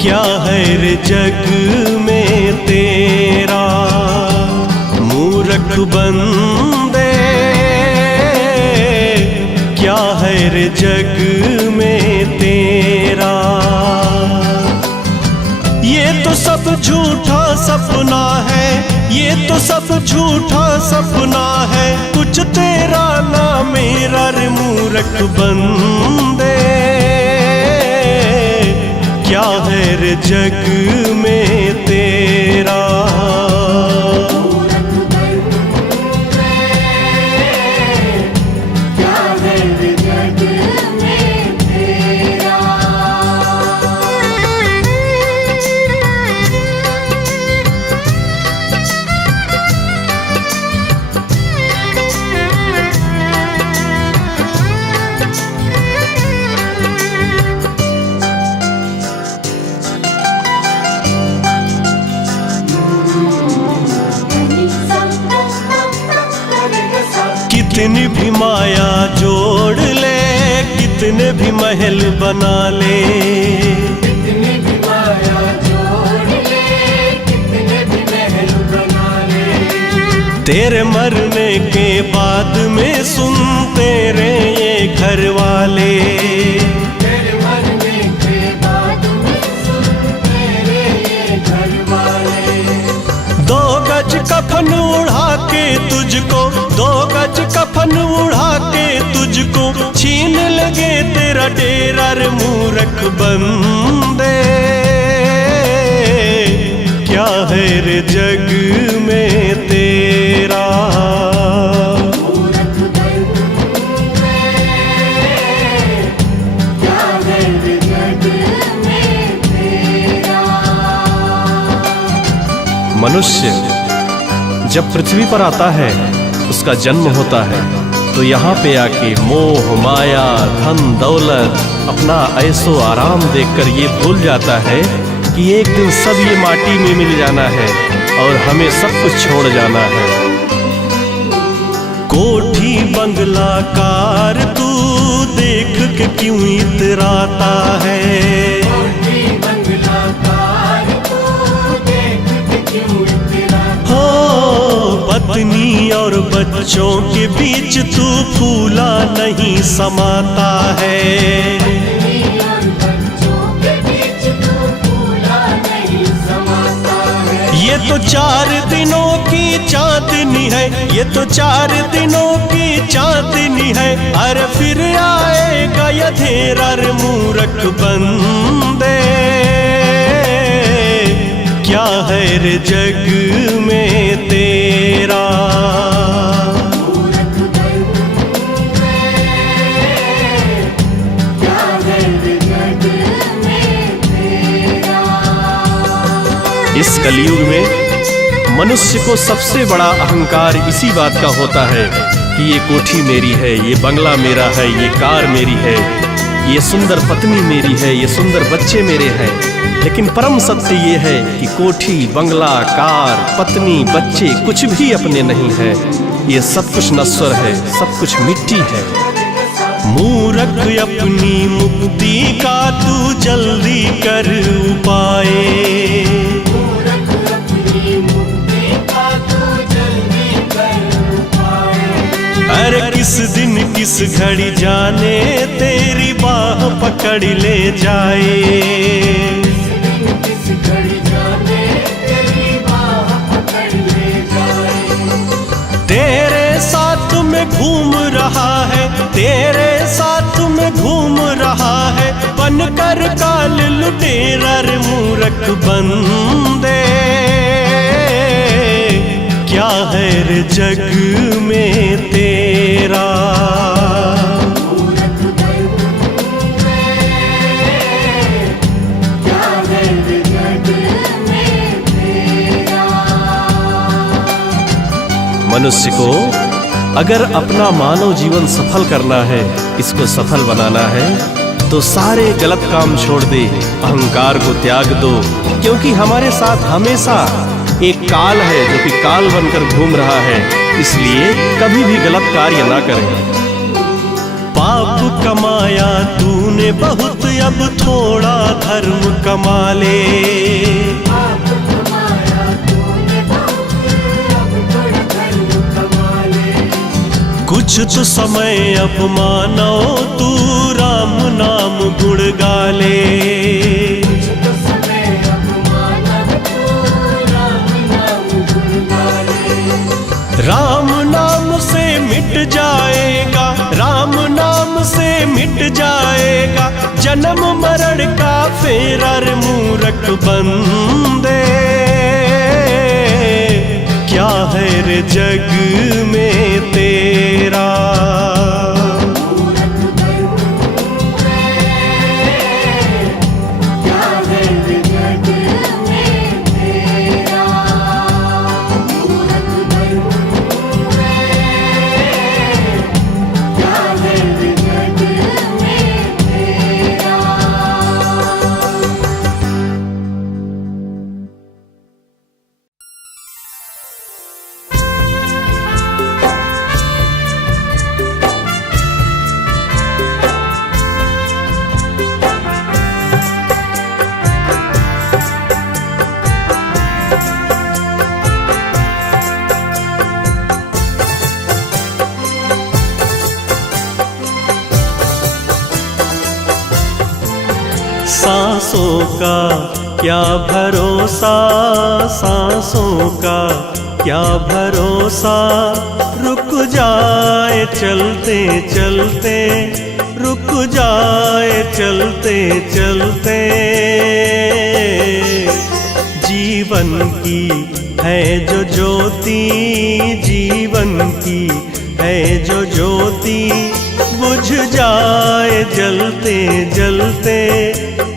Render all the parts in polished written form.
क्या है रे जग में तेरा मूर्ख बंदे, क्या है रे जग में तेरा। ये तो सब झूठा सपना है, ये तो सब झूठा सपना है, कुछ तेरा ना मेरा रे मूर्ख बंदे, क्या है रे जग में तेरा। कितनी भी माया जोड़ ले, कितने भी महल बना ले, कितनी भी माया जोड़ ले, कितने भी महल बना ले। तेरे मरने के बाद में सुन तेरे ये घर वाले, तेरे मरने के बाद में सुन तेरे ये घर वाले। 2 गज कफन उड़ा के तुझको, 2 गज कफन उड़ा के तुझको छीन लगे तेरा डेरा रे मूर्ख बंदे, क्या है रे जग में तेरा। मूर्ख बंदे, क्या है रे जग में तेरा। मनुष्य जब पृथ्वी पर आता है, उसका जन्म होता है, तो यहाँ पे आके मोह माया धन दौलत अपना ऐसो आराम देखकर ये भूल जाता है कि एक दिन सब ये माटी में मिल जाना है और हमें सब कुछ छोड़ जाना है। कोठी बंगला कार तू देख के क्यों इतराता है, कोठी बंगला कार तू देख के क्यों इतराता। हो पत्नी और बच्चों के बीच तू फूला नहीं समाता है, पत्नी और बच्चों के बीच तू फूला नहीं समाता है। ये तो 4 दिनों की चांदनी है, ये तो 4 दिनों की चांदनी है, अरे फिर आएगा ये अंधेरा रे मूर्ख बंदे, क्या है रे जग में तेरा। मूर्ख बंदे, क्या है रे जग में तेरा। इस कलयुग में मनुष्य को सबसे बड़ा अहंकार इसी बात का होता है कि ये कोठी मेरी है, ये बंगला मेरा है, ये कार मेरी है, ये सुंदर पत्नी मेरी है, ये सुंदर बच्चे मेरे हैं। लेकिन परम सत्य ये है कि कोठी बंगला कार पत्नी बच्चे कुछ भी अपने नहीं है, ये सब कुछ नश्वर है, सब कुछ मिट्टी है। मूर्ख अपनी मुक्ति का तू जल्दी कर उपाय, मूर्ख अपनी मुक्ति का तू जल्दी कर उपाय। अरे किस दिन किस घड़ी जाने तेरी बाह पकड़ ले जाए, किस घड़ी जाने तेरी बाह पकड़ ले जाए। तेरे साथ में घूम रहा है, तेरे साथ में घूम रहा है, बनकर काल लुटेरा रे मूर्ख बंदे, क्या है रे जग में तेरा। मूर्ख बंदे, क्या है रे जग में तेरा। मनुष्य को अगर अपना मानव जीवन सफल करना है, इसको सफल बनाना है, तो सारे गलत काम छोड़ दे, अहंकार को त्याग दो, क्योंकि हमारे साथ हमेशा एक काल है जो कि काल बनकर घूम रहा है, इसलिए कभी भी गलत कार्य ना करें। पाप कमाया तूने तूने बहुत अब थोड़ा धर्म कमा ले। पाप कमाया तूने बहुत, अब थोड़ा धर्म कमा ले। कुछ तो समय अब मानो तू राम नाम गुण गा ले। कुछ तो समय अब मानव तू राम नाम गुण गा ले। राम नाम से मिट जाएगा, राम नाम से मिट जाएगा जन्म मरण का फेरा रे मूरख बंदे। क्या है रे जग में तेरा, मूरख बंदे, क्या है रे जग में तेरा। मूरख बंदे, क्या है रे जग में तेरा। सांसों का क्या भरोसा, सांसों का क्या भरोसा, रुक जाए चलते चलते, रुक जाए चलते चलते। जीवन की है जो ज्योति, जीवन की है जो ज्योति, बुझ जाए जलते जलते,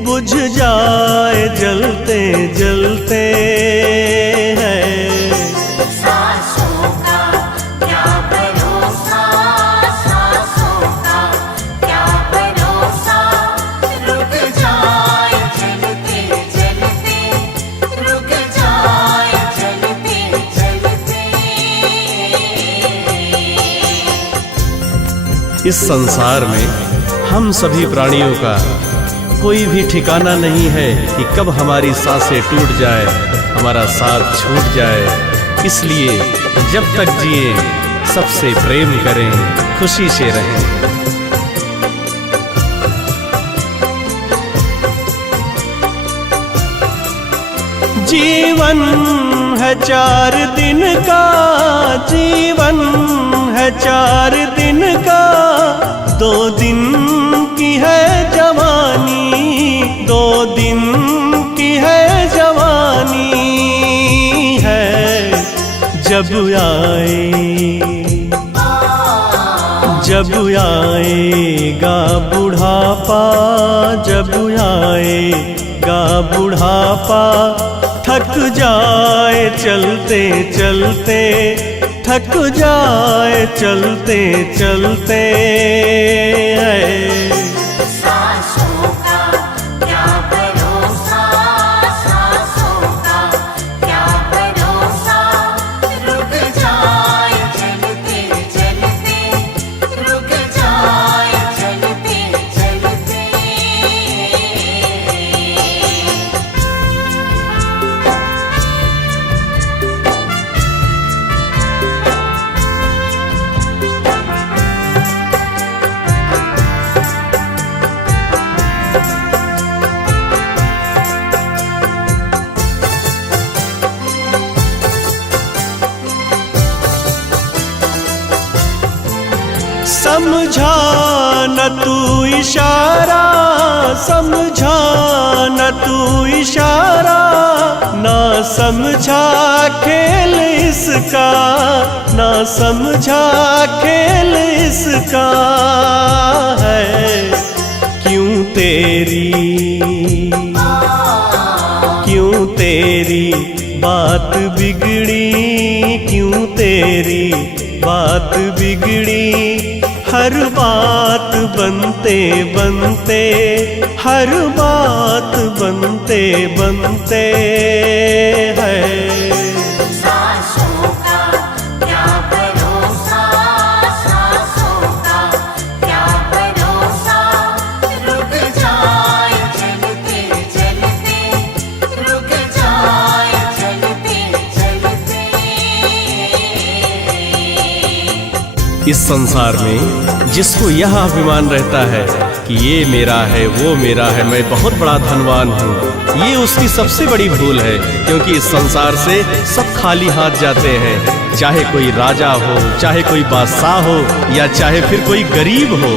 बुझ जाए जलते जलते है। सांसों का क्या भरोसा, सांसों का क्या भरोसा, रुक जाए चलते चलते, रुक जाए चलते चलते। इस संसार में हम सभी प्राणियों का कोई भी ठिकाना नहीं है कि कब हमारी सांसें टूट जाए, हमारा साथ छूट जाए। इसलिए जब तक जिए सबसे प्रेम करें, खुशी से रहें। जीवन है 4 दिन का, जीवन है 4 दिन का, 2 दिन की है जवानी, 2 दिन की है जवानी है। जब आए, जब आएगा बुढ़ापा, जब आएगा बुढ़ापा, थक जाए चलते चलते, थक जाए चलते चलते है। सांसों का क्या भरोसा, सांसों का क्या भरोसा, रुक जाए चलते चलते, रुक जाए चलते चलते। समझा न तू इशारा, समझा न तू इशारा, ना समझा खेल इसका, ना समझा खेल इसका है। क्यों तेरी बात बिगड़ी, क्यों तेरी बात बिगड़ी, हर बात बनते बनते, हर बात बनते बनते है। सांसों का क्या भरोसा, सांसों का क्या भरोसा, रुक इस संसार में जिसको यह अभिमान रहता है कि ये मेरा है, वो मेरा है, मैं बहुत बड़ा धनवान हूँ, ये उसकी सबसे बड़ी भूल है। क्योंकि इस संसार से सब खाली हाथ जाते हैं, चाहे कोई राजा हो, चाहे कोई बादशाह हो, या चाहे फिर कोई गरीब हो।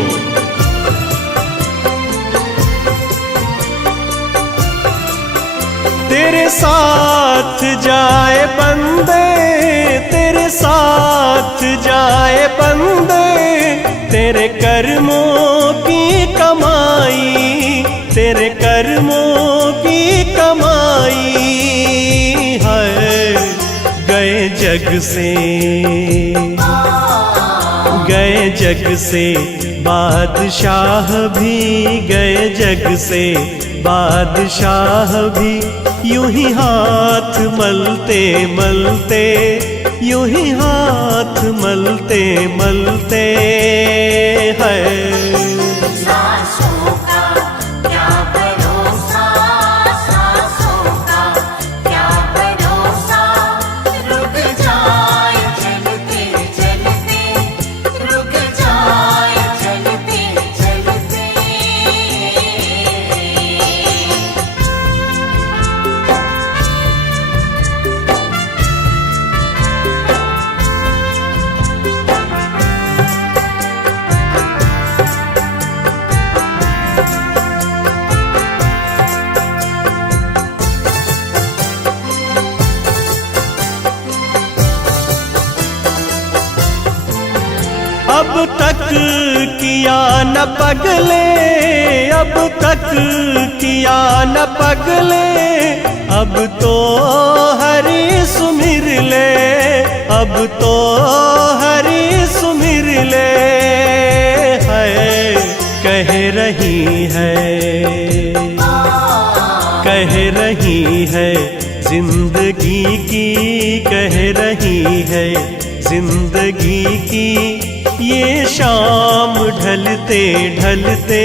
तेरे साथ जाए बंदे, तेरे साथ जाए बंदे, तेरे कर्मों की कमाई, तेरे कर्मों की कमाई है। गए जग से, गए जग से बादशाह भी, गए जग से बादशाह भी, यूं ही हाथ मलते मलते, यूं ही हाथ मलते मलते हैं। सांसों का क्या भरोसा, सांसों का क्या भरोसा, रुक जाए चलते चलते, रुक जाए चलते चलते। अब तक किया न पगले, अब तक किया न पगले, अब तो हरि सुमिर ले, अब तो हरि सुमिर ले है। कह रही है, कह रही है जिंदगी की, कह रही है जिंदगी की, ये शाम ढलते ढलते,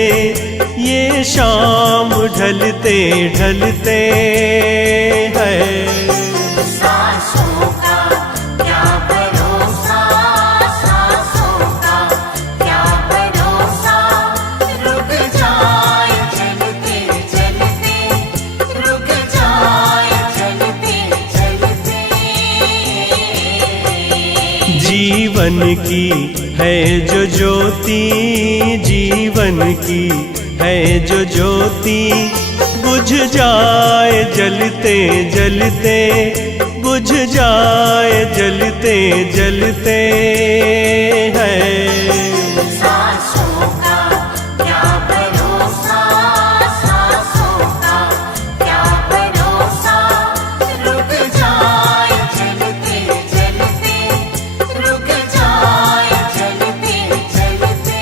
ये शाम ढलते ढलते है। सांसों का क्या भरोसा, सांसों का क्या भरोसा, रुक जाए चलते चलते, रुक जाए चलते चलते। जीवन की है जो ज्योति, जीवन की है जो ज्योति, बुझ जाए जलते जलते, बुझ जाए जलते जलते है। सांसों का क्या भरोसा, सांसों का क्या भरोसा, रुक जाए चलते चलते, रुक जाए चलते चलते।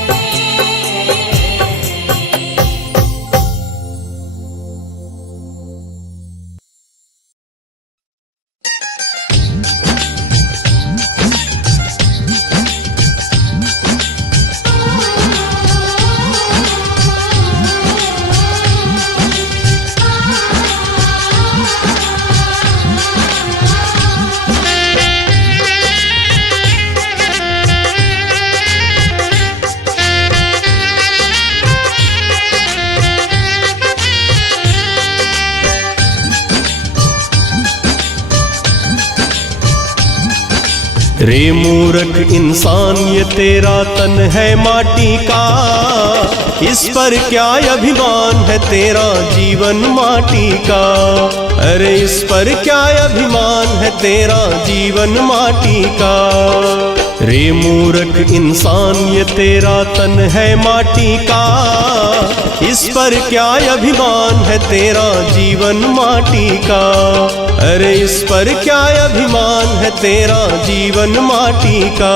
रे मूर्ख इंसान, ये तेरा तन है माटी का, इस पर क्या अभिमान है तेरा जीवन माटी का। अरे इस पर क्या अभिमान है तेरा जीवन माटी का। रे मूर्ख इंसान, ये तेरा तन है माटी का, इस पर क्या अभिमान है तेरा जीवन माटी का। अरे इस पर क्या अभिमान है तेरा जीवन माटी का।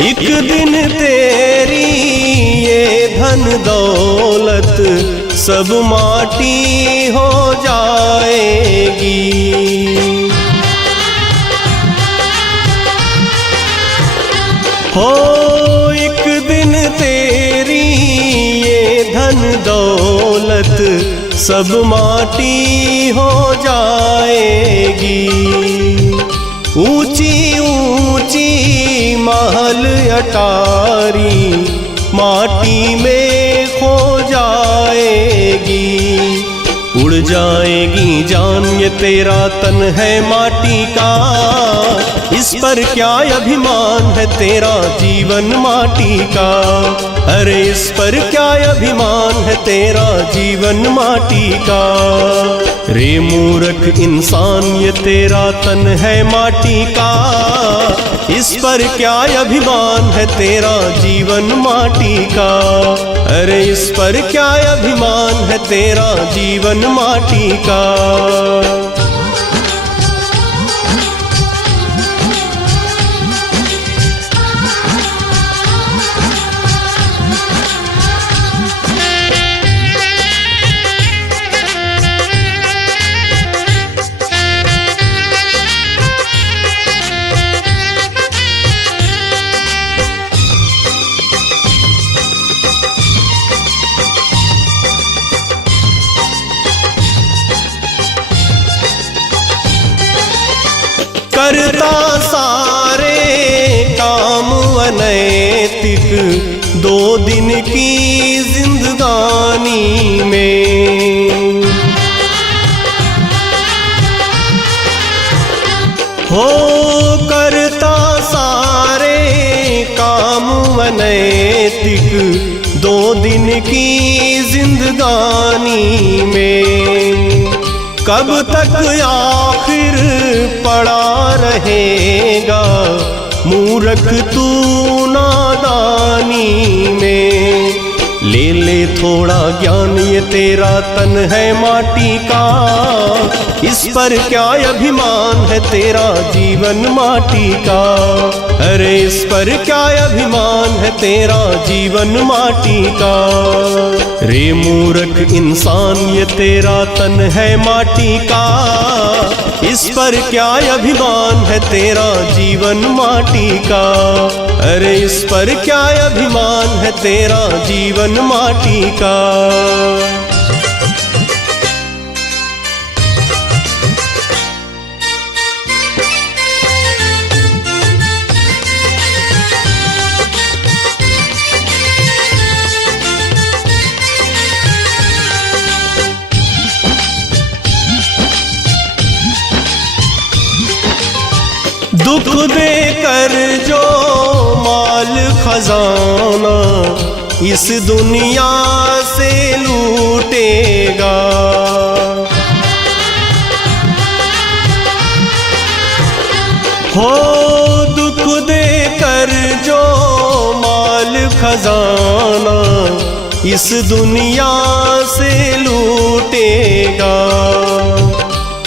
एक दिन तेरी ये धन दौलत सब माटी हो जाएगी। हो एक दिन तेरी ये धन दौलत सब माटी हो जाएगी। ऊंची ऊंची महल अटारी माटी में खो जाएगी। उड़ जाएगी जान ये तेरा तन है माटी का, इस पर क्या अभिमान है तेरा जीवन माटी का। अरे इस पर क्या अभिमान है तेरा जीवन माटी का। रे मूर्ख इंसान ये तेरा तन है माटी का, इस पर क्या अभिमान है तेरा जीवन माटी का। अरे इस पर क्या अभिमान है तेरा जीवन माटी का। करता सारे काम अनैतिक दो दिन की जिंदगानी में। हो करता सारे काम अनैतिक दो दिन की जिंदगानी में। कब तक आखिर पड़ा रहेगा मूर्ख तू नादानी में। ले ले थोड़ा ज्ञान ये तेरा तन है माटी का, इस पर क्या अभिमान है तेरा जीवन माटी का। अरे इस पर क्या अभिमान है तेरा जीवन माटी का। रे मूर्ख इंसान ये तेरा तन है माटी का, इस पर क्या अभिमान है तेरा जीवन माटी का। अरे इस पर क्या अभिमान है तेरा जीवन माटी का। दुख देकर जो माल खजाना इस दुनिया से लूटेगा। हो दुख देकर जो माल खजाना इस दुनिया से लूटेगा।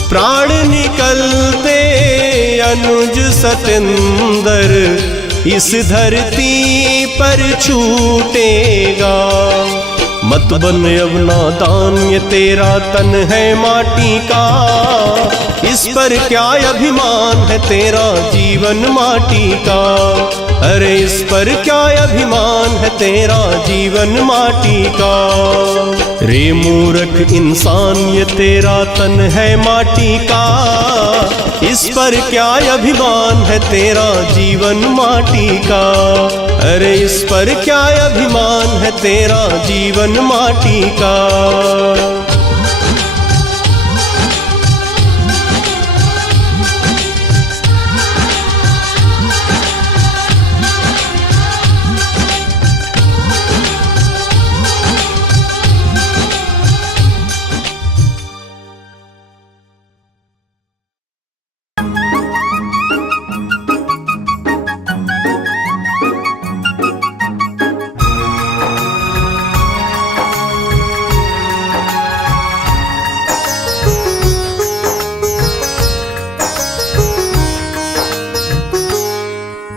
प्राण निकलते अनुज सतेंद्र इस धरती पर छूटेगा। मत बन अब नादान ये तेरा तन है माटी का, इस पर क्या अभिमान है तेरा जीवन माटी का। अरे इस पर क्या अभिमान है तेरा जीवन माटी का। रे मूर्ख इंसान ये तेरा तन है माटी का, इस पर क्या अभिमान है तेरा जीवन माटी का। अरे इस पर क्या अभिमान है तेरा जीवन माटी का।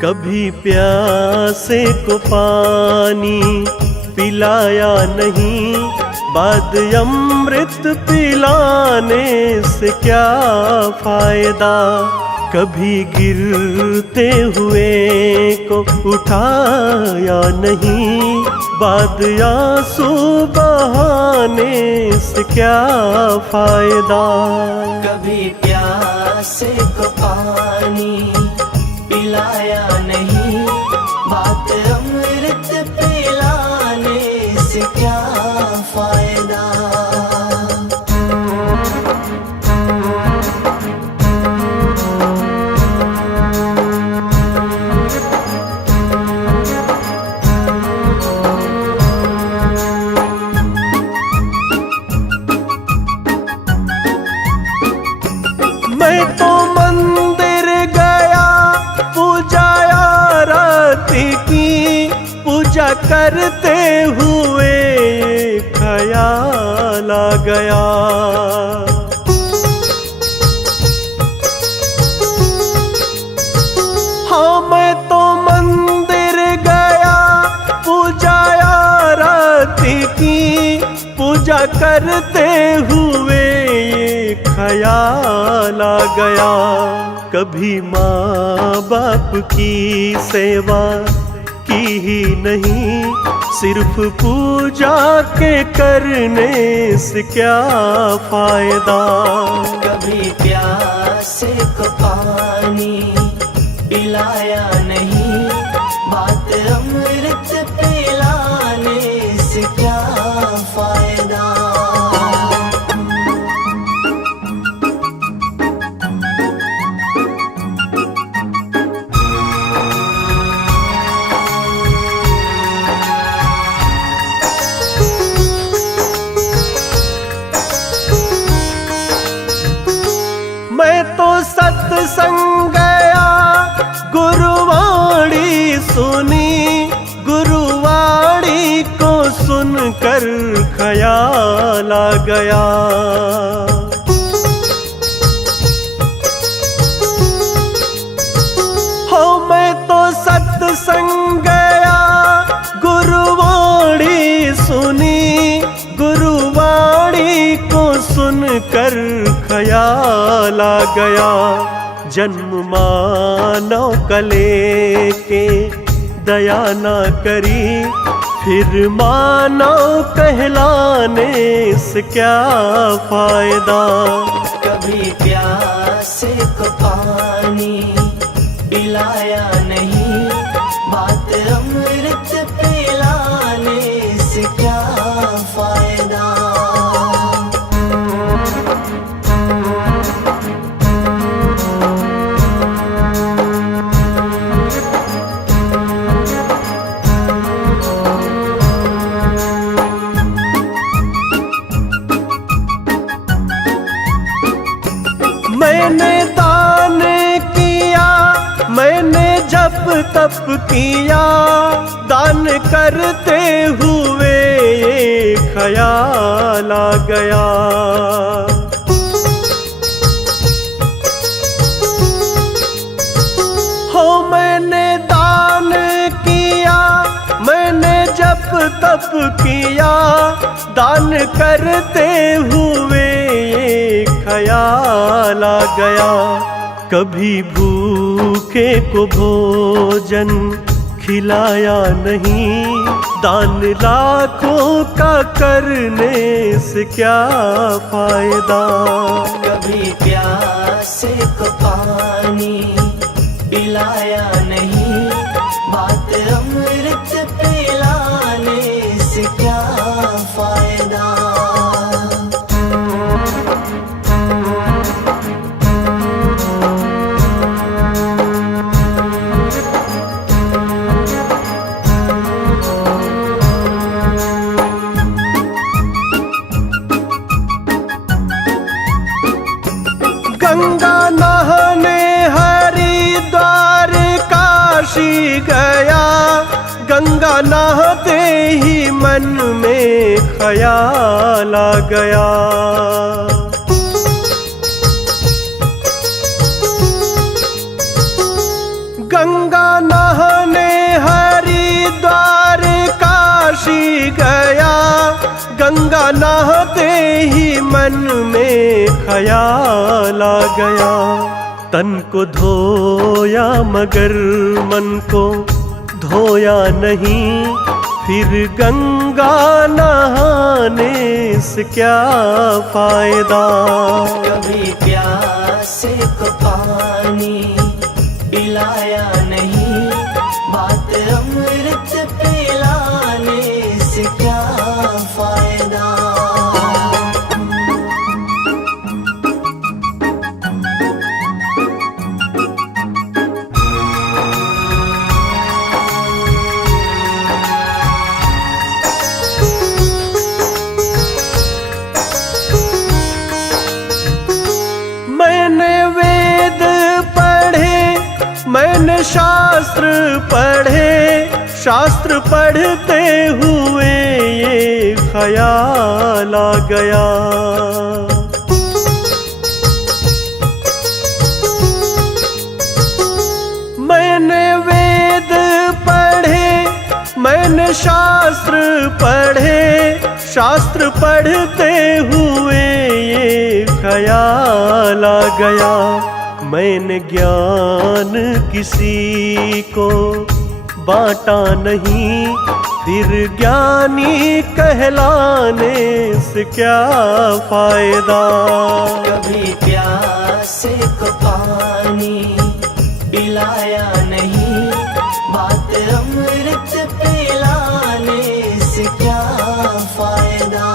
कभी प्यासे को पानी पिलाया नहीं, बाद अमृत पिलाने से क्या फायदा। कभी गिरते हुए को उठाया नहीं, बाद आंसू बहाने से क्या फायदा। कभी प्यासे को पानी पिलाया नहीं, बात अमृत पिलाने से क्या फायदा। मैं तो मंदिर गया पूजा आरती की, पूजा करते हुए ख्याल आ गया। हाँ मैं तो मंदिर गया पूजा आरती की, पूजा करते हुए ख्याल आ गया। कभी माँ बाप की सेवा की ही नहीं, सिर्फ पूजा के करने से क्या फायदा। कभी प्यासे को पानी पिलाया नहीं, बात अमृत पिलाने से क्या फायदा। मैं तो सत्संग गया गुरुवाणी सुनी, गुरुवाणी को सुनकर ख्याल आ गया। हो मैं तो सत्संग गया गुरुवाणी सुनी, गुरुवाणी को सुनकर ख्याल आ गया। जन्म मानव कले के दया न करी, फिर मानव कहलाने से क्या फायदा। कभी प्यासे को पानी पिलाया नहीं, बात अमृत पिलाने से क्या फायदा। मैंने दान किया, मैंने जप तप किया, दान करते हुए ख्याल आ गया। हो मैंने दान किया, मैंने जप तप किया, दान करते हुए ख्याल आ गया। कभी भूखे को भोजन खिलाया नहीं, दान लाखों का करने से क्या फायदा। कभी प्यासे को पानी पिलाया नहीं, बात अमृत पिलाने से क्या फायदा। गंगा नहाने हरिद्वार काशी गया, गंगा नहाते ही मन में ख्याल आ गया। गंगा नहाने हरिद्वार काशी गया, गंगा मन में ख्याल आ गया। तन को धोया मगर मन को धोया नहीं, फिर गंगा नहाने से क्या फायदा। कभी प्यासे को पानी पिलाया नहीं, बात अमृत पिलाने से क्या फायदा। मैंने शास्त्र पढ़े, शास्त्र पढ़ते हुए ये ख्याल आ गया। मैंने वेद पढ़े, मैंने शास्त्र पढ़े, शास्त्र पढ़ते हुए ये ख्याल आ गया। मैंने ज्ञान किसी को बांटा नहीं, फिर ज्ञानी कहलाने से क्या फायदा। कभी प्यासे को पानी पिलाया नहीं, बात अमृत पिलाने से क्या फायदा।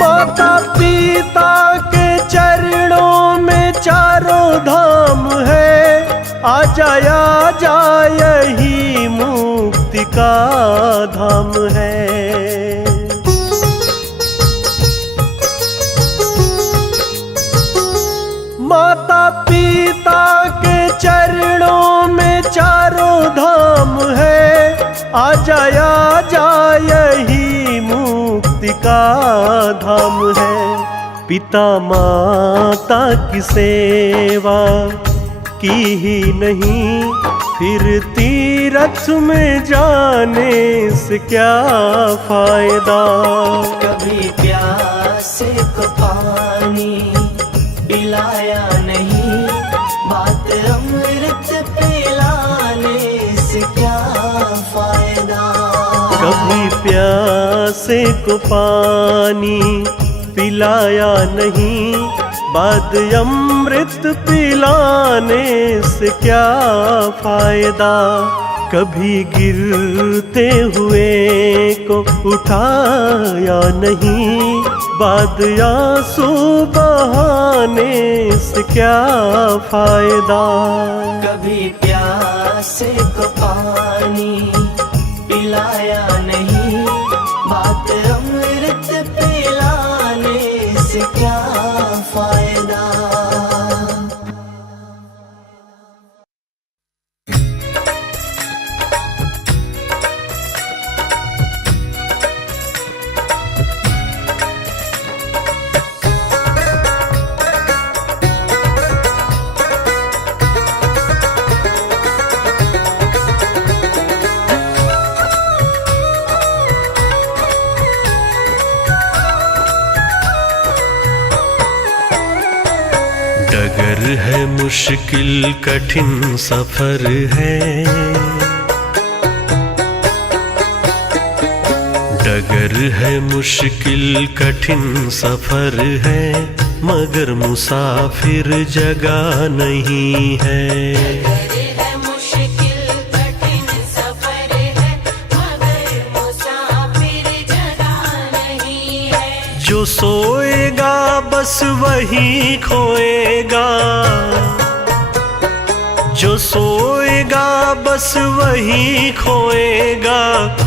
माता पिता के चरणों में चारों धाम है, आजा आजा यही मुक्ति का धाम है। माता पिता के चरणों में चारों धाम है, आजा आजा यही मुक्ति का धाम है। पिता माता की सेवा की ही नहीं, फिर तीरथ में जाने से क्या फायदा। कभी प्यासे को पानी पिलाया नहीं, बात अमृत पिलाने से क्या फायदा। कभी प्यासे को पानी पिलाया नहीं, बाद अमृत पिलाने से क्या फायदा। कभी गिरते हुए को उठाया नहीं, बाद आंसू बहाने से क्या फायदा। कभी प्यासे को पानी पिलाया नहीं, बात अमृत पिलाने से क्या फायदा। डगर है मुश्किल कठिन सफर है, डगर है मुश्किल कठिन सफर है, मगर मुसाफिर जगह नहीं है। जो सोएगा बस वही खोएगा, जो सोएगा बस वही खोएगा,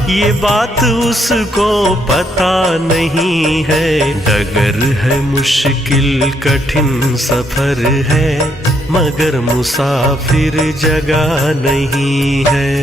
ये बात उसको पता नहीं है। डगर है मुश्किल कठिन सफर है, मगर मुसाफिर जगह नहीं है।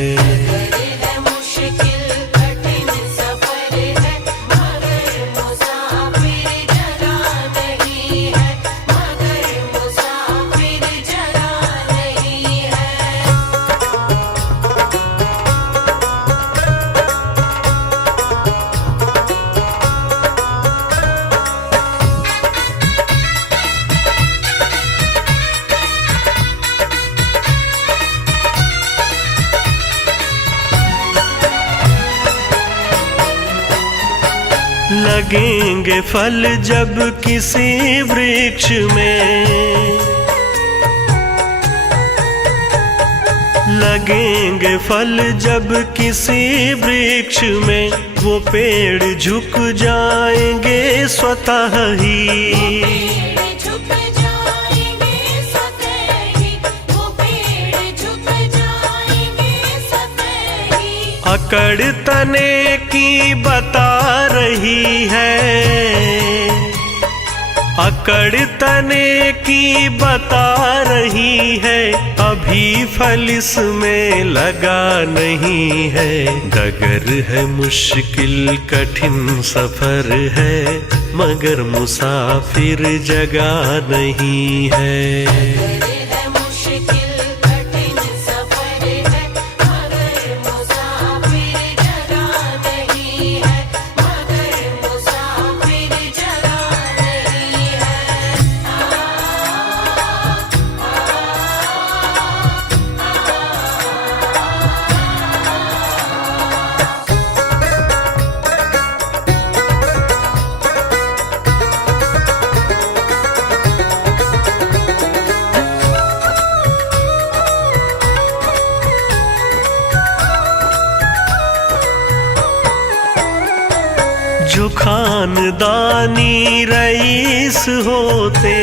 लगेंगे फल जब किसी वृक्ष में, लगेंगे फल जब किसी वृक्ष में, वो पेड़ झुक जाएंगे स्वतः ही। अकड़ तने की बता रही है, अकड़ तने की बता रही है, अभी फल इसमें लगा नहीं है। डगर है मुश्किल कठिन सफर है, मगर मुसाफिर जगह नहीं है। जो खानदानी रईस होते,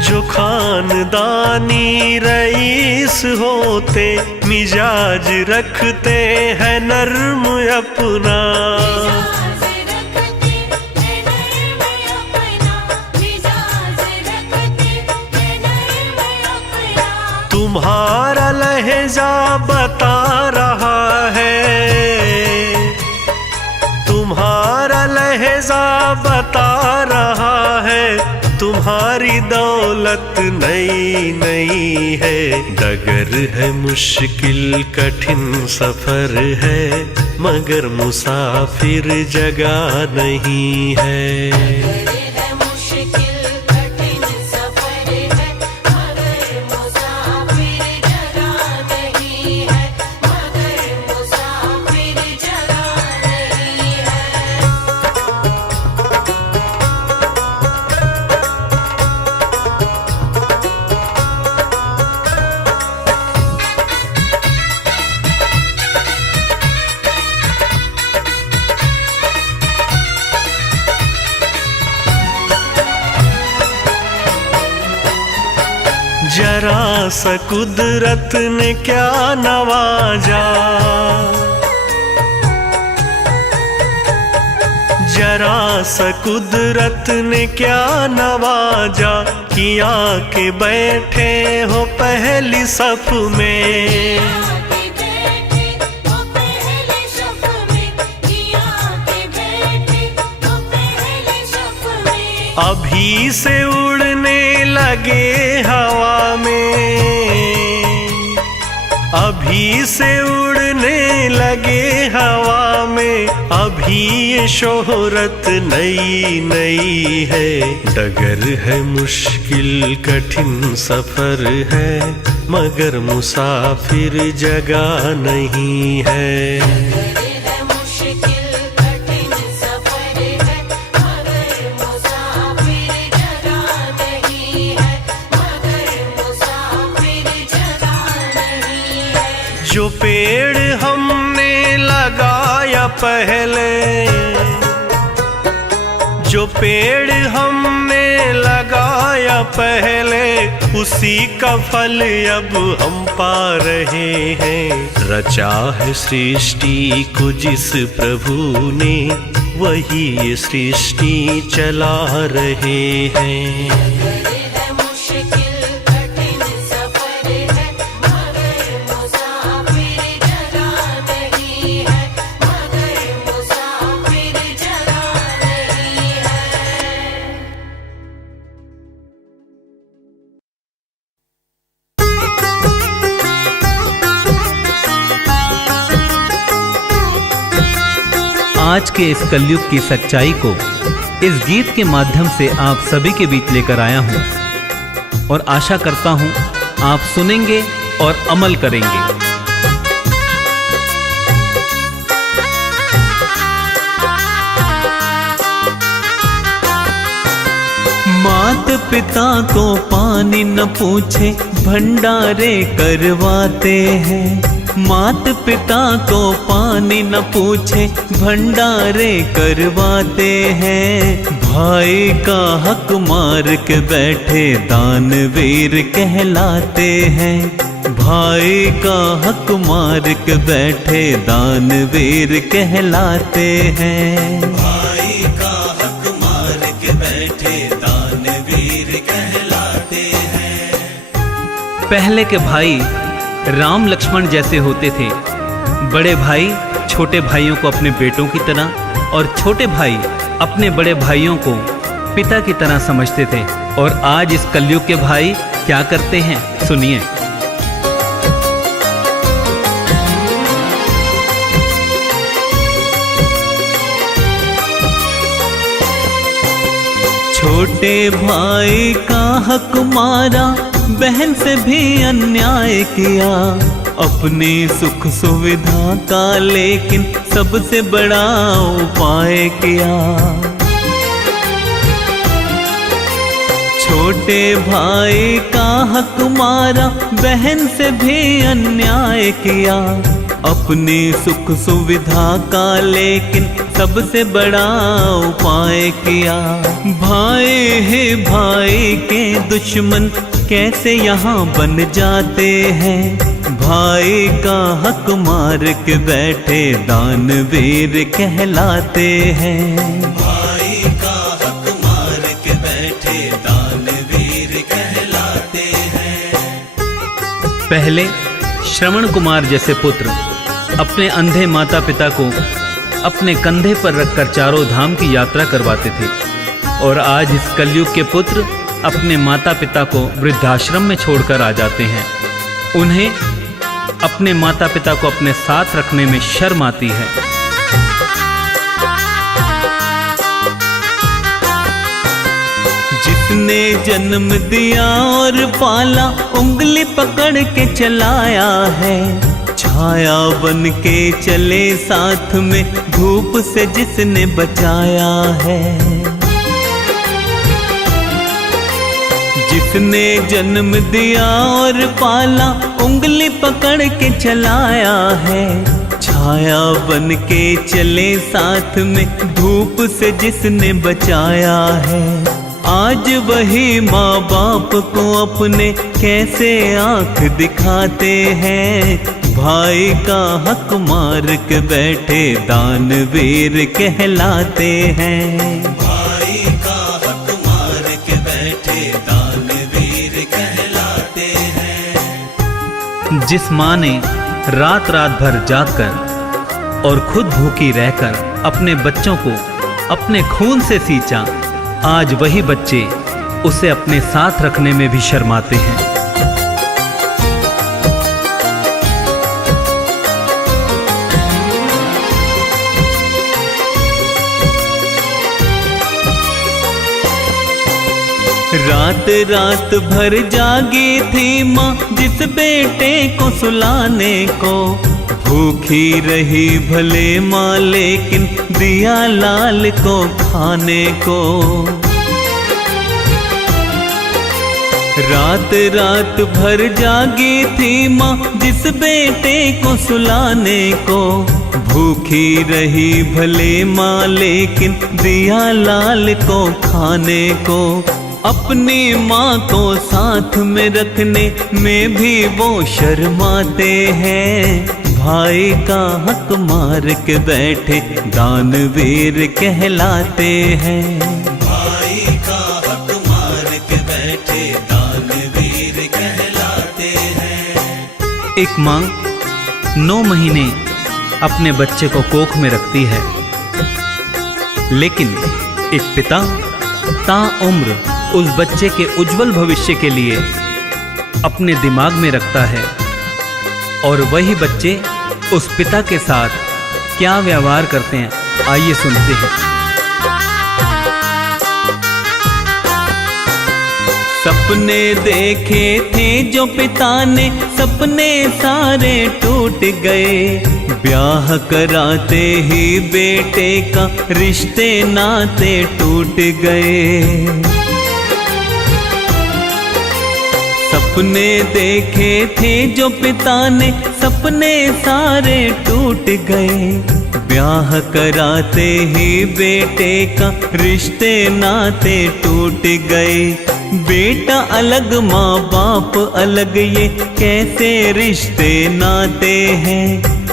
जो खानदानी रईस होते, मिजाज रखते हैं नर्म अपना। तुम्हारा लहजा बता रहा है, तुम्हारा लहजा बता रहा है, तुम्हारी दौलत नई नई है। डगर है मुश्किल कठिन सफर है, मगर मुसाफिर जगह नहीं है। जरा सा कुदरत ने क्या नवाजा, जरा सा कुदरत ने क्या नवाजा, किया के बैठे हो पहली सफ में। अभी से उड़ने लगे हवा में, अभी से उड़ने लगे हवा में, अभी ये शोहरत नई नई है। डगर है मुश्किल कठिन सफर है, मगर मुसाफिर जगह नहीं है। जो पेड़ हमने लगाया पहले, जो पेड़ हमने लगाया पहले, उसी का फल अब हम पा रहे हैं। रचा है सृष्टि को जिस प्रभु ने, वही ये सृष्टि चला रहे हैं। आज के इस कलयुग की सच्चाई को इस गीत के माध्यम से आप सभी के बीच लेकर आया हूं, और आशा करता हूं आप सुनेंगे और अमल करेंगे। मात पिता को पानी न पूछे भंडारे करवाते हैं। मात पिता को पानी न पूछे भंडारे करवाते हैं। भाई का हक मार के बैठे दानवीर कहलाते हैं। भाई का हक मार के बैठे दानवीर कहलाते हैं। भाई का हक मार के बैठे दानवीर कहलाते हैं। पहले के भाई राम लक्ष्मण जैसे होते थे। बड़े भाई छोटे भाइयों को अपने बेटों की तरह और छोटे भाई अपने बड़े भाइयों को पिता की तरह समझते थे। और आज इस कलयुग के भाई क्या करते हैं, सुनिए। छोटे भाई का हक मारा, बहन से भी अन्याय किया। अपनी सुख सुविधा का लेकिन सबसे बड़ा उपाय किया। छोटे भाई का हक मारा, बहन से भी अन्याय किया। अपनी सुख सुविधा का लेकिन सबसे बड़ा उपाय किया। भाई है भाई के दुश्मन कैसे यहाँ बन जाते हैं। भाई का हक मार के बैठे दानवीर कहलाते हैं। भाई का हक मार के बैठे दानवीर कहलाते हैं। पहले श्रवण कुमार जैसे पुत्र अपने अंधे माता पिता को अपने कंधे पर रखकर चारों धाम की यात्रा करवाते थे। और आज इस कलयुग के पुत्र अपने माता पिता को वृद्धाश्रम में छोड़कर आ जाते हैं। उन्हें अपने माता पिता को अपने साथ रखने में शर्म आती है। जिसने जन्म दिया और पाला, उंगली पकड़ के चलाया है। छाया बन के चले साथ में, धूप से जिसने बचाया है। जिसने जन्म दिया और पाला, उंगली पकड़ के चलाया है। छाया बन के चले साथ में, धूप से जिसने बचाया है। आज वही माँ बाप को अपने कैसे आंख दिखाते हैं। भाई का हक मार के बैठे दानवीर कहलाते हैं। भाई का हक मार के बैठे दानवीर कहलाते हैं। जिस माँ ने रात रात भर जागकर और खुद भूखी रहकर अपने बच्चों को अपने खून से सींचा, आज वही बच्चे उसे अपने साथ रखने में भी शर्माते हैं। रात रात भर जागी थी माँ जिस बेटे को सुलाने को। भूखी रही भले माँ लेकिन दिया लाल को खाने को। रात रात भर जागी थी माँ जिस बेटे को सुलाने को। भूखी रही भले माँ लेकिन दिया लाल को खाने को। अपनी माँ को साथ में रखने में भी वो शर्माते हैं। भाई का हक मार के बैठे दानवीर कहलाते हैं। भाई का हक मार के बैठे दानवीर कहलाते हैं। एक माँ 9 महीने अपने बच्चे को कोख में रखती है, लेकिन एक पिता ताउम्र उस बच्चे के उज्जवल भविष्य के लिए अपने दिमाग में रखता है। और वही बच्चे उस पिता के साथ क्या व्यवहार करते हैं, आइए सुनते हैं। सपने देखे थे जो पिता ने, सपने सारे टूट गए। ब्याह कराते ही बेटे का रिश्ते नाते टूट गए। सपने देखे थे जो पिता ने, सपने सारे टूट गए। ब्याह कराते ही बेटे का रिश्ते नाते टूट गए। बेटा अलग माँ बाप अलग, ये कैसे रिश्ते नाते हैं।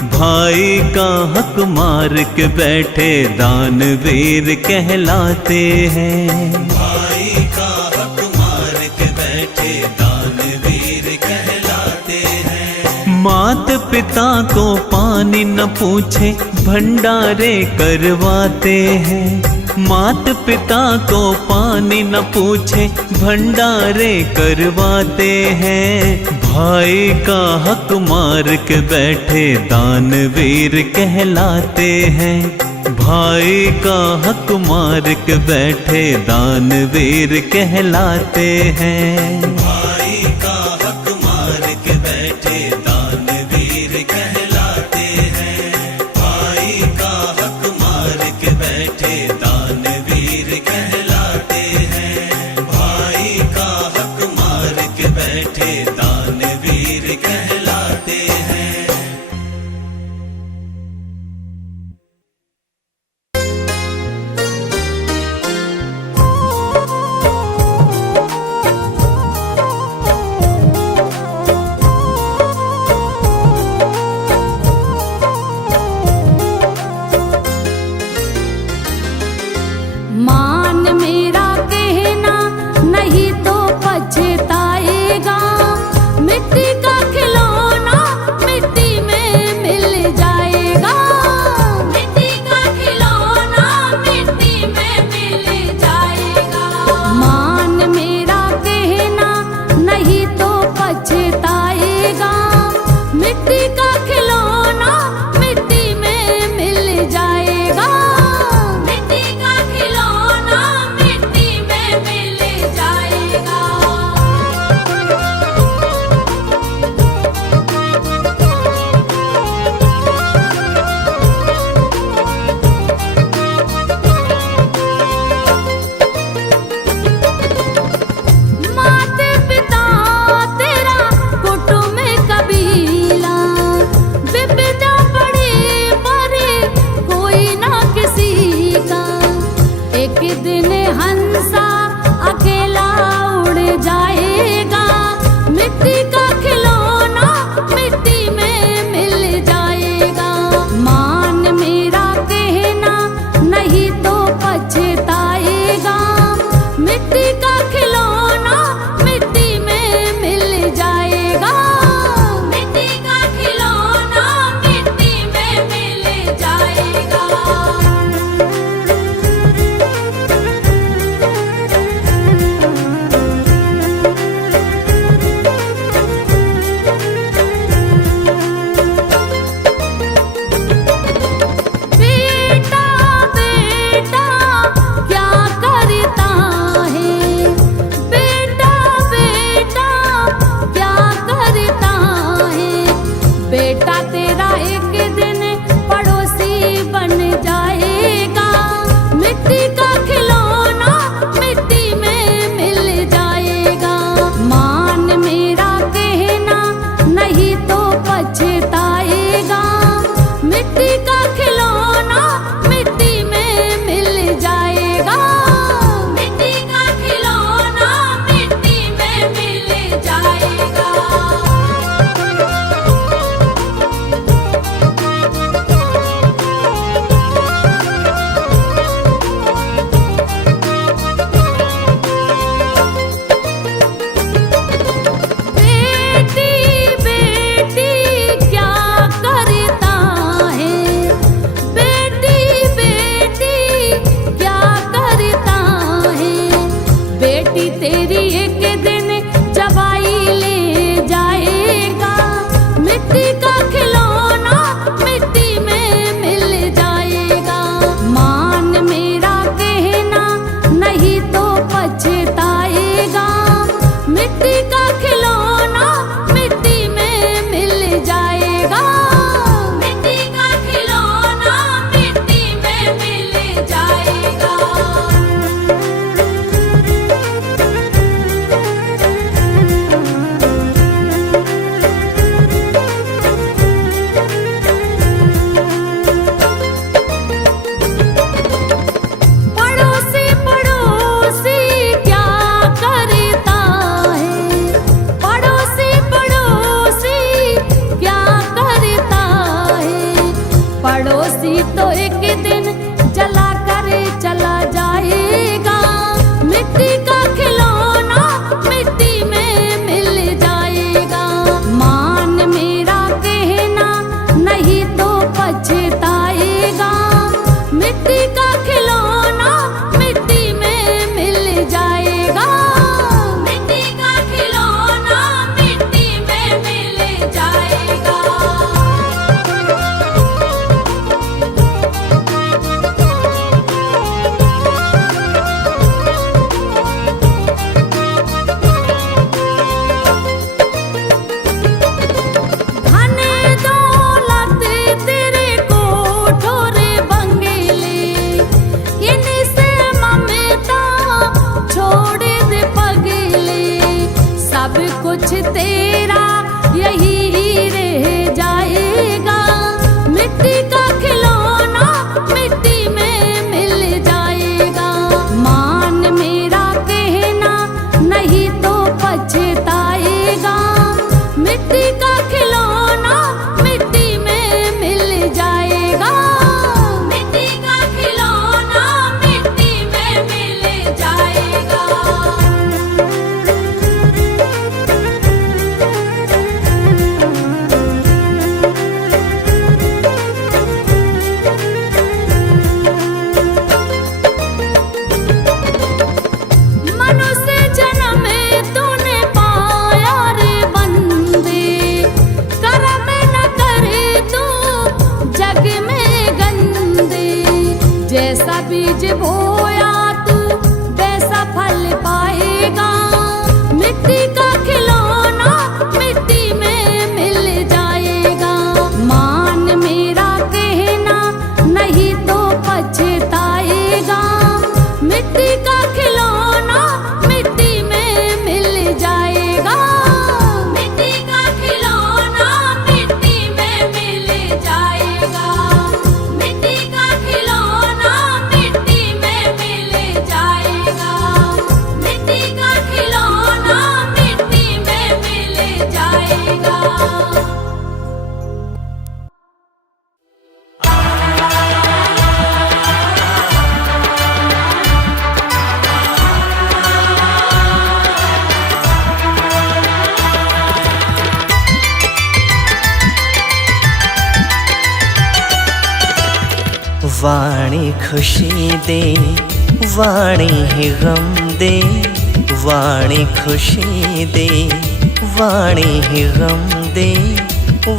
भाई का हक मार के बैठे दानवीर कहलाते हैं। भाई का हक मार के बैठे दानवीर कहलाते हैं। मात पिता को पानी न पूछे भंडारे करवाते हैं। मात पिता को पानी न पूछे भंडारे करवाते हैं। भाई का हक मार के बैठे दानवीर कहलाते हैं। भाई का हक मार के बैठे दानवीर कहलाते हैं। भाई का हक मार के बैठे दानवीर कहलाते हैं। भाई का हक मार के बैठे दानवीर कहलाते हैं। भाई का हक मार के बैठे दानवीर कहलाते हैं। मान मेरा कहना नहीं तो पछताएगा। तेरा यही रह जाएगा। मिट्टी का खिलौना मिट्टी में मिल जाएगा। मान मेरा कहना नहीं तो पछताएगा। मिट्टी का खिलौना मिट्टी में मिल जाएगा। मिट्टी का खिलौना मिट्टी में मिल जाएगा। मनुष्य जन्म तूने पाया रे बंदे, कर्म न करे तू जग में गंदे। जैसा बीज बोया तू वैसा फल पाएगा। मिट्टी का खिलौना मिट्टी में मिल जाएगा। मान मेरा कहना नहीं तो पछताएगा। मिट्टी का खिलौना मिट्टी में मिल जाएगा। मिट्टी का खिलौना मिट्टी में मिल जाएगा। मिट्टी का खिलौना मिट्टी में मिल जाएगा। मिट्टी का खिलौना मिट्टी में मिल जाएगा। वाणी खुशी दे, वाणी ही गम दे। वाणी खुशी दे, वाणी ही गम दे।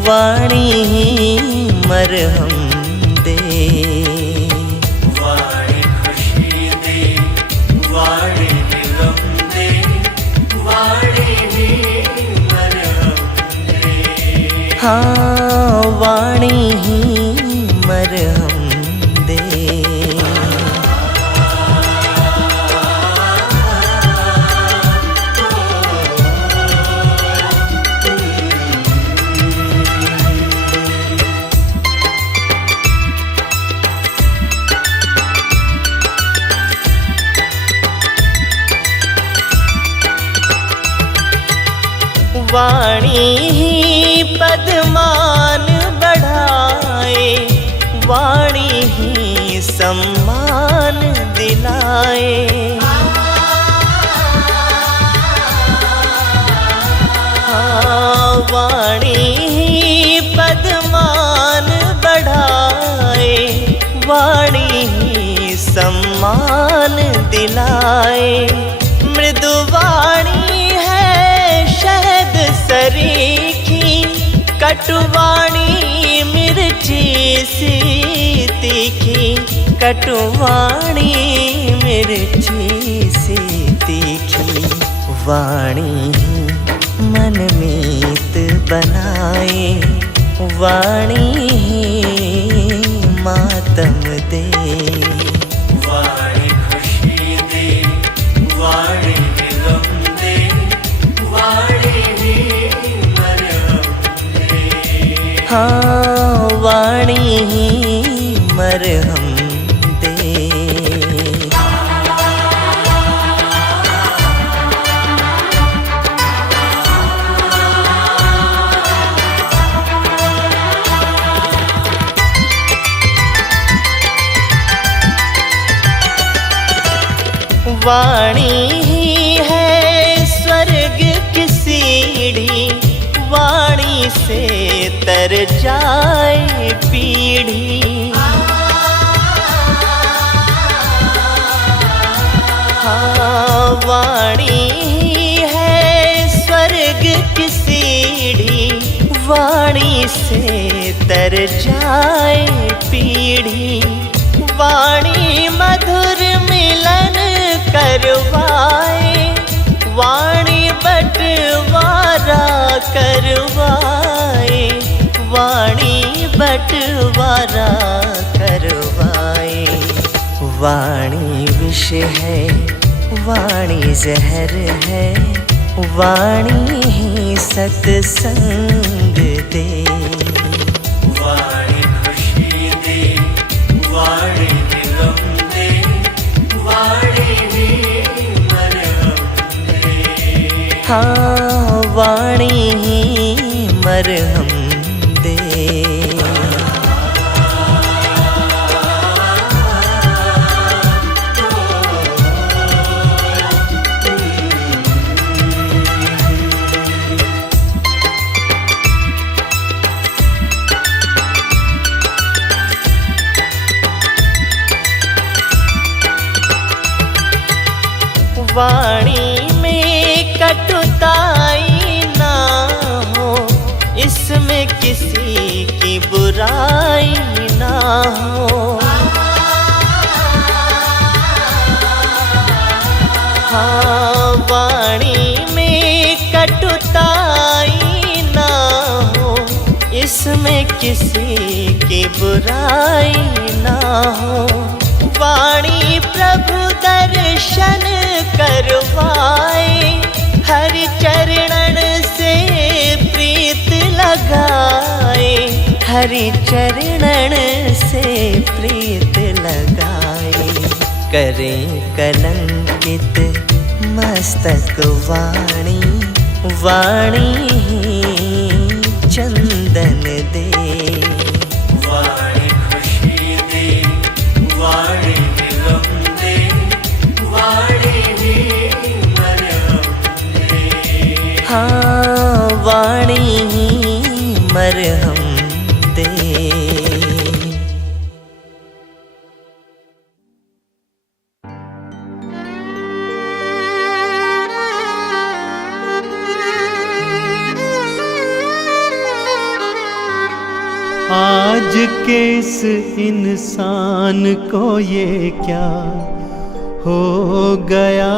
वाणी ही मरहम दे। वाणी खुशी दे, वाणी ही गम दे। वाणी ही मरहम दे। हाँ, वाणी ही मरहम दे। वाणी ही पदमान बढ़ाए। वाणी ही सम्मान दिलाए। हाँ, वाणी ही पदमान बढ़ाए। वाणी ही सम्मान दिलाए। मृदुवाणी है शहद सरीखी। कटुवाणी मिर्ची सी तीखी। कटुवाणी मिर्ची सी तीखी। वाणी ही मनमीत बनाए। वाणी ही मातम दे। वाणी खुशी दे, वाणी ही गम दे। वाणी ही मरहम दे। हाँ, वाणी ही मरहम दे। वाणी ही है स्वर्ग की सीढ़ी। वाणी से तर जाए पीढ़ी। हाँ, वाणी ही है स्वर्ग की सीढ़ी। वाणी से तर जाए पीढ़ी। वाणी मधुर मिलन करवाए। वाणी बंटवारा करवाए। वाणी बंटवारा करवाए। वाणी विष है, वाणी जहर है। वाणी ही सत्संग दे। वाणी खुशी दे, वाणी गम दे, वाणी ही मरहम दे। हाँ वाणी ही मरहम दे। वाणी में कटुताई ना हो, इसमें किसी की बुराई ना हो। हाँ वाणी में कटुताई ना हो, इसमें किसी की बुराई ना हो। वाणी प्रभु दर्शन करवाए, हरि चरणन से प्रीत लगाए, हरि चरणन से प्रीत लगाए। करें कलंकित मस्तक वाणी, वाणी ही चंदन दे। वाणी खुशी दे, वाणी गम दे, वाणी ही मरहम दे। हाँ वाणी ही मरहम दे। आज के इस इंसान को ये क्या हो गया,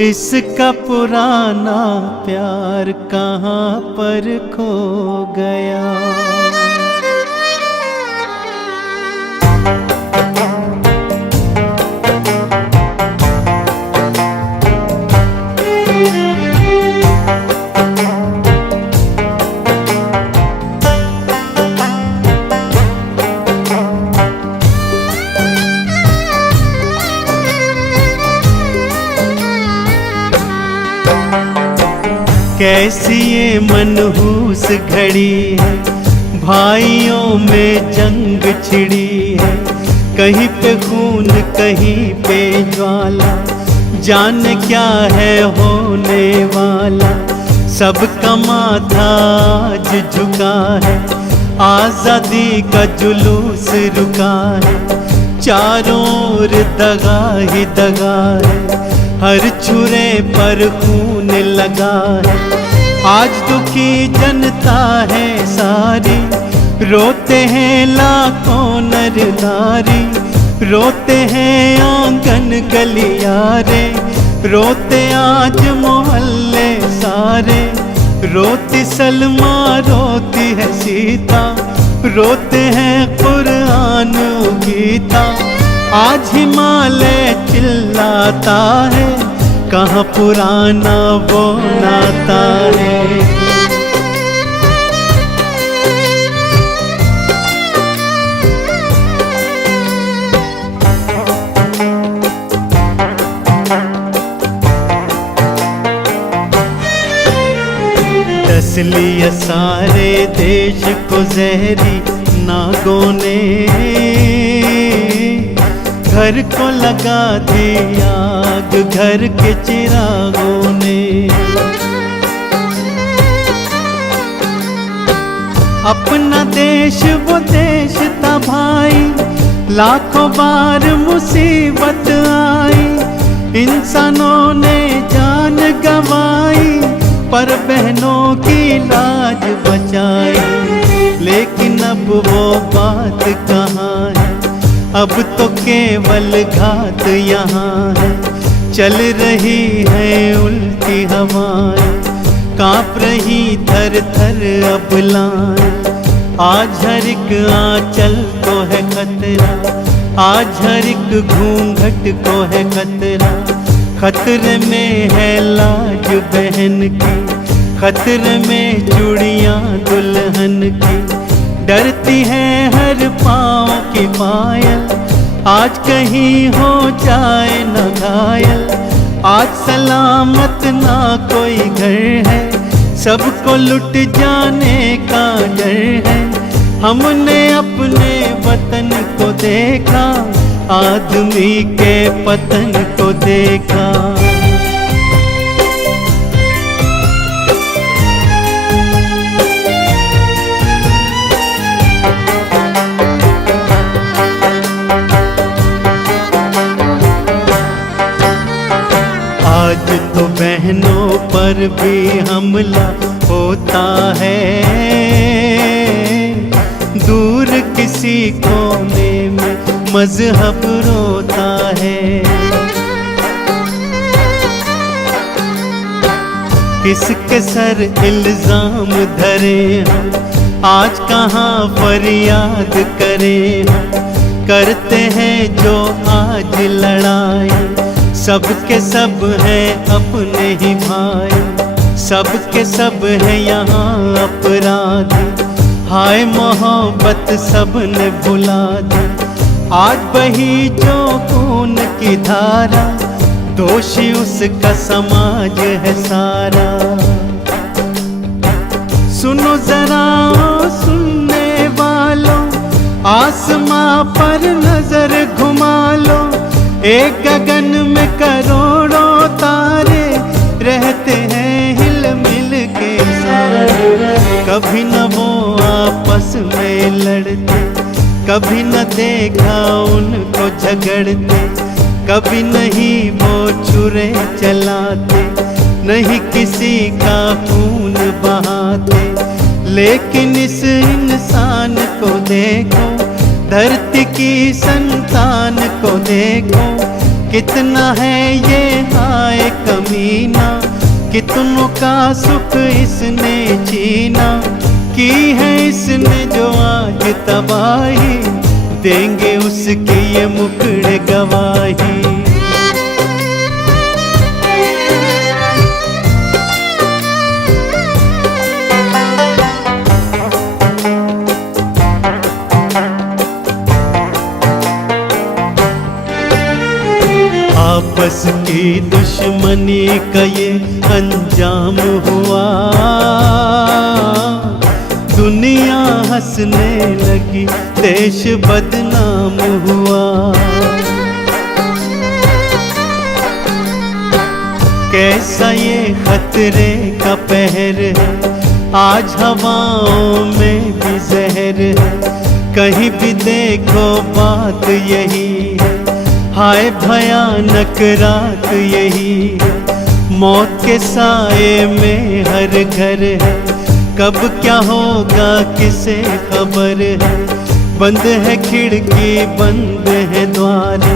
इसका पुराना प्यार कहाँ पर खो गया। कैसी ये मनहूस घड़ी है, भाइयों में जंग छिड़ी है। कहीं पे खून कहीं पे ज्वाला, जाने क्या है होने वाला। सबका माथा आज झुका है, आजादी का जुलूस रुका है। चारों ओर दगा ही दगा है, हर छुरे पर खून लगा है। आज दुखी जनता है सारी, रोते हैं लाखों नर नारी। रोते हैं आंगन गलियारे, रोते आज मोहल्ले सारे। रोती सलमा रोती है सीता, रोते हैं कुरान गीता। आज हिमालय चिल्लाता है, कहाँ पुराना वो नाता है। डस लिया सारे देश को जहरी नागों ने, घर को लगा दी आग घर के चिरागों ने। अपना देश वो देश था भाई, लाखों बार मुसीबत आई। इंसानों ने जान गंवाई, पर बहनों की लाज बचाई। लेकिन अब वो बात कहाँ है, अब तो केवल घात यहाँ है। चल रही है उल्टी हवाएं, कांप रही थर थर अबलाएं। आज हर एक आंचल को है खतरा, आज हर एक घूंघट को है खतरा। खतरे में है लाज बहन की, खतरे में चूड़ियां दुल्हन की, डरती है हर पाँव की पायल, आज कहीं हो जाए न घायल। आज सलामत ना कोई घर है, सबको लुट जाने का डर है। हमने अपने वतन को देखा, आदमी के पतन को देखा। आज तो बहनों पर भी हमला होता है, दूर किसी कोने में मजहब रोता है। किसके सर इल्जाम धरे हम, आज कहाँ फरियाद करें हम। करते हैं जो आज लड़ाई, सबके सब हैं अपने ही भाई, सबके सब हैं यहाँ अपराधी। हाय मोहब्बत सबने भुला दी, आज बही जो खून की धारा, दोषी उसका समाज है सारा। सुनो जरा सुनने वालों, आसमां पर नजर घुमा लो। एक गगन में करोड़ों तारे रहते हैं हिल मिल के सारे। कभी न वो आपस में लड़ते, कभी न देखा उनको झगड़ते, कभी नहीं वो छुरे चलाते, नहीं किसी का खून बहाते। लेकिन इस इंसान को देखो, धरती की संतान को देखो, कितना है ये हाय कमीना। कितनों का सुख इसने छीना, की है इसने जो आज तबाही, देंगे उसकी ये मुकड़े गवाही। आपस की दुश्मनी का ये अंजाम हुआ, दुनिया हंसने लगी, देश बदनाम हुआ। कैसा ये खतरे का पहर है, आज हवाओं में भी जहर है। कहीं भी देखो बात यही है, हाय भयानक रात यही है। मौत के साए में हर घर है, कब क्या होगा किसे खबर है। बंद है खिड़की बंद है द्वारे,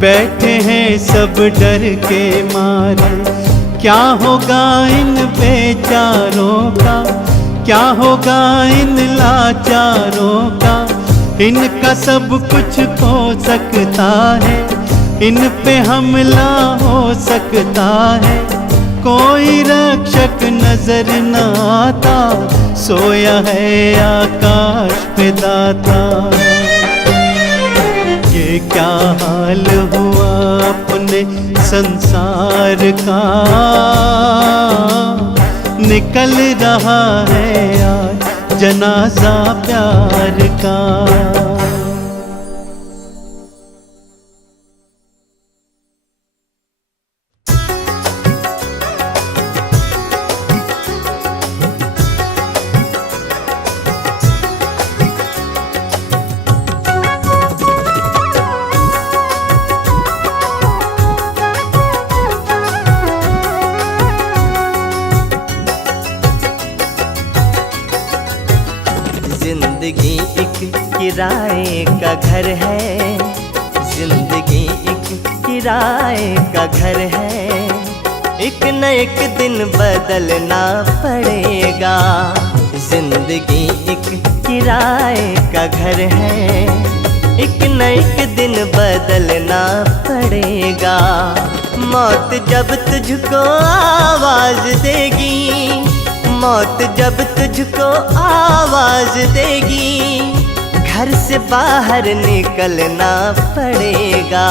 बैठे हैं सब डर के मारे। क्या होगा इन बेचारों का, क्या होगा इन लाचारों का। इनका सब कुछ हो सकता है, इन पे हमला हो सकता है। कोई रक्षक नजर न आता, सोया है आकाश पे दाता। ये क्या हाल हुआ अपने संसार का, निकल रहा है आज जनाजा प्यार का। जिंदगी एक किराए का घर है, जिंदगी एक किराए का घर है। एक न एक दिन बदलना पड़ेगा। जिंदगी एक किराए का घर है, एक न एक दिन बदलना पड़ेगा। मौत जब तुझको आवाज देगी, मौत जब तुझको आवाज देगी, घर से बाहर निकलना पड़ेगा।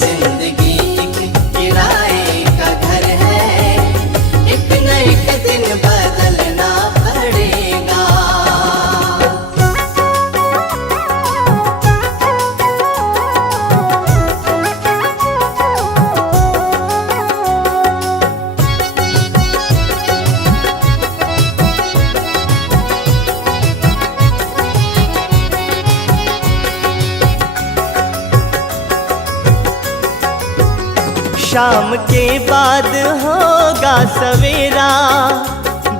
जिंदगी एक किराए का घर है, एक न एक दिन बदलना पड़ेगा। शाम के बाद होगा सवेरा,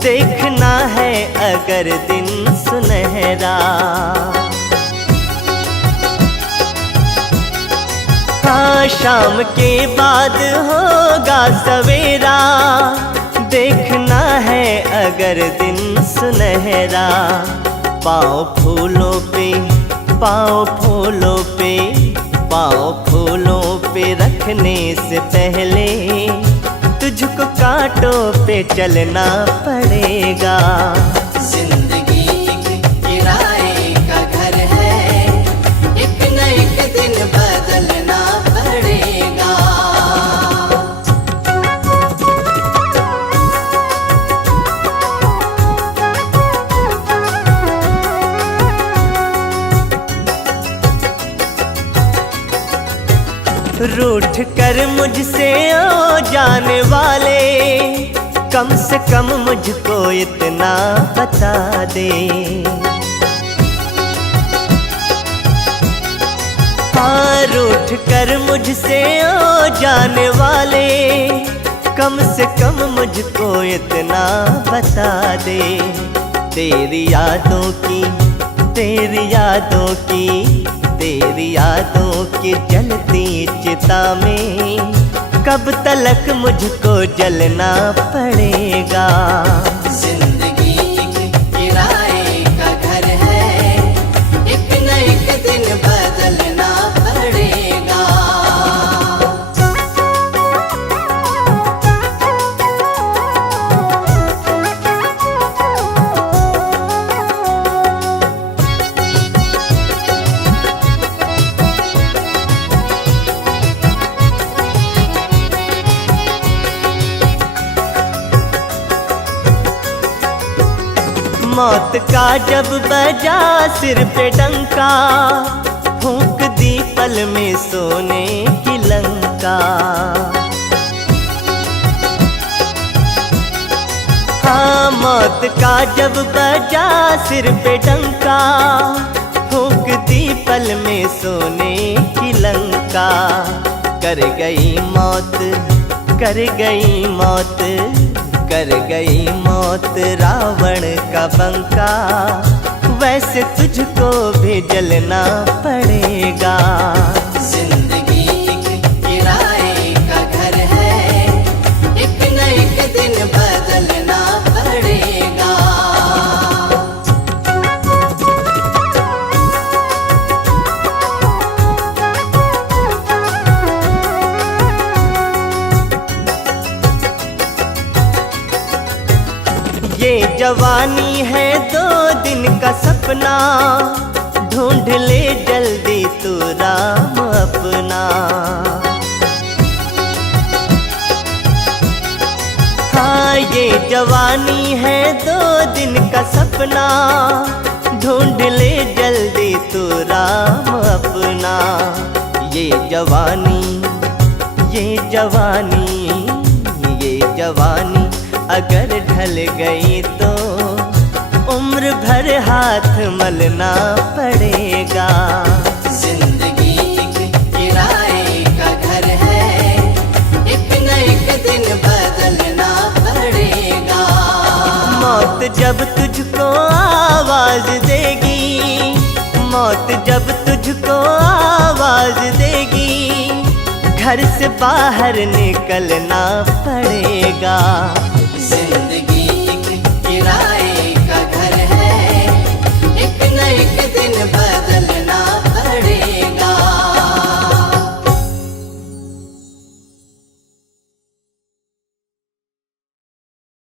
देखना है अगर दिन सुनहरा। हाँ, शाम के बाद होगा सवेरा, देखना है अगर दिन सुनहरा। पाँव फूलों पे, पाँव फूलों पे, पाँव फूलों पे रखने से पहले तुझको कांटों पे चलना पड़ेगा। जिंदगी एक किराए का घर है, एक न एक दिन बदलना पड़ेगा। रूठ कर मुझसे ओ जाने वाले, कम से कम मुझको इतना बता दे। हाँ, रूठ कर मुझसे ओ जाने वाले, कम से कम मुझको इतना बता दे। तेरी यादों की, तेरी यादों की, तेरी यादों की जलती चिता में कब तलक मुझको जलना पड़ेगा। जिंदगी एक किराए का घर है, एक न एक दिन बदलना पड़ेगा। मौत का जब बजा सिर पे डंका, फूंक दी पल में सोने की लंका। हाँ, मौत का जब बजा सिर पे डंका, फूंक दी पल में सोने की लंका। कर गई मौत, कर गई मौत, कर गई मौत रावण का बंका। वैसे तुझको भी जलना पड़ेगा। जिंदगी एक किराए का घर है, एक न एक दिन बदलना पड़ेगा। ये जवानी है 2 दिन का सपना, ढूंढ ले जल्दी तू राम अपना। हाँ, ये जवानी है 2 दिन का सपना, ढूंढ ले जल्दी तू राम अपना। ये जवानी, ये जवानी, ये जवानी अगर ढल गई तो उम्र भर हाथ मलना पड़ेगा। जिंदगी एक किराए का घर है, एक न एक दिन बदलना पड़ेगा। मौत जब तुझको आवाज देगी, मौत जब तुझको आवाज देगी, घर से बाहर निकलना पड़ेगा। जिंदगी